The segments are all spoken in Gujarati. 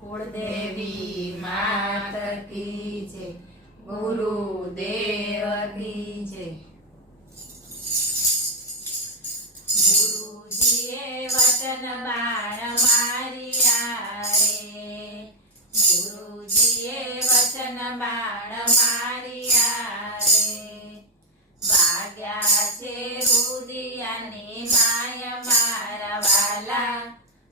कुलदेवी मात की जय, गुरुदेव की जय। गुरुजीए वचन बाण मारिया रे, गुरुजीए वचन बाण मारिया रे, वाग्या छे रुदियानी माय मारा वाला,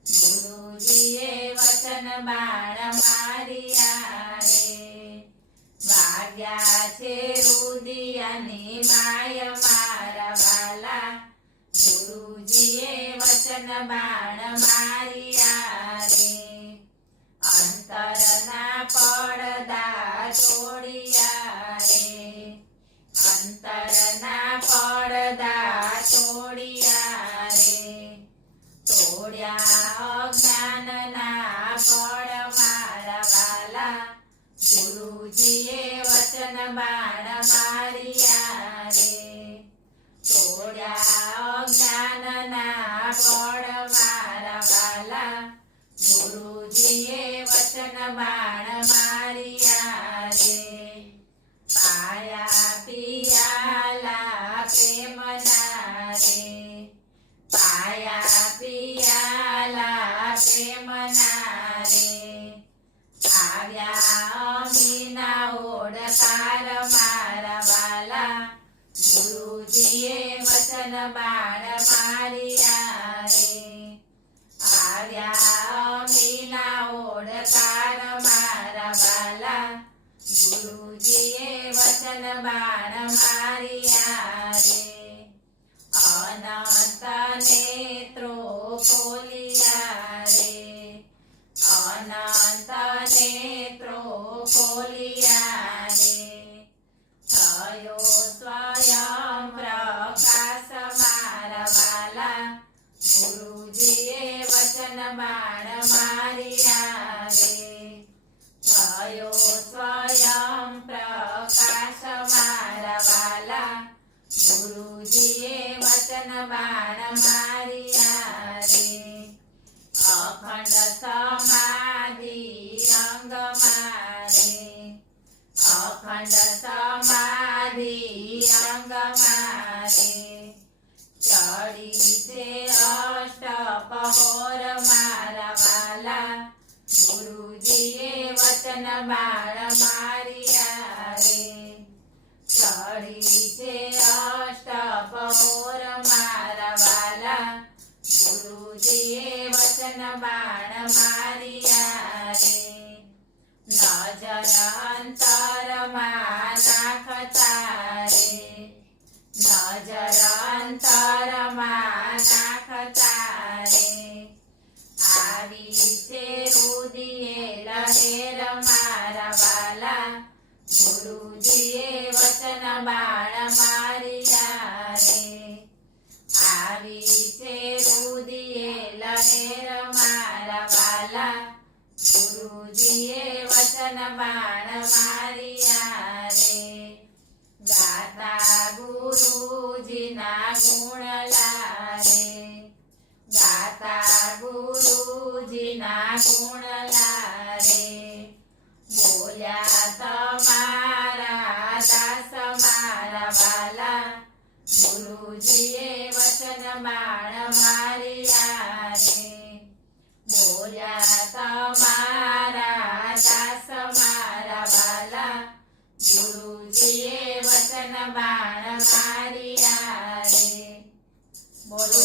गुरुजीए वचन बाण मारिया रे, वाग्या छे रुदियानी माय मारा वाला, गुरुजीए वचन बाण मारिया रे, अंतरना પડદા તોડિયા રે, અંતરના પડદા તોડિયા રે, તોડ્યા અજ્ઞાનના પડ મારા વાલા, ગુરુજીએ વચન બાણ મારિયા રે, તોડ્યા અજ્ઞાનના પડ મારા વાલા, ગુરુજીએ વચન બાણ મારિયા રે, પાયા પિયાલા પ્રેમના રે, પાયા પિયાલા પ્રેમના રે, આવ્યા અમીના ઓડકાર મારા વાલા, ગુરુજીએ વચન બાણ મારિયા રે, આવ્યા અમીના ઓડકાર મારા વાલા, ગુરુજીએ વચન બાણ મારિયા રે, અનંત નેત્રો ખોલિયા રે, અનંત નેત્રો ખોલિયા રે, થયો સ્વયં પ્રકાશ મારા વાલા, ગુરુજીએ વચન બાણ મારિયા રે, થયો સ્વયં પ્રકાશ મારા વાલા, ગુરુજીએ વચન બાણ મારિયા રે, અખંડ સમાધિ અંગ મારે, અખંડ સમાધિ અંગ મારે, ચડી છે અષ્ટપહોર મારા વાલા, ગુરુજીએ વચન બાણ મારિયા રે, ચડી છે અષ્ટપહોર મારા વાલા, ગુરુજીએ વચન બાણ મારિયા રે, નજર અંતરમાં નાખતા રે, નજર અંતરમાં નાખતા રે, આવી છે રુદિયે લહેર મારા વાલા, ગુરુજીએ વચન બાણ મારિયા રે, આવી છે રુદિયે લહેર મારા વાલા, ગુરુજીએ વચન બાણ મારિયા રે, ગાતા ગુરુજીના ગુણ લારે, ગાતા ગુરુજીના ગુણ લારે, બોલ્યા તમારા દાસ મારા વાલા, ગુરુજીએ વચન બાણ મારિયા રે, બોલ્યા તમારા દાસ મારા વાલા, ગુરુજીએ વચન બાણ મારિયા રે, બોલો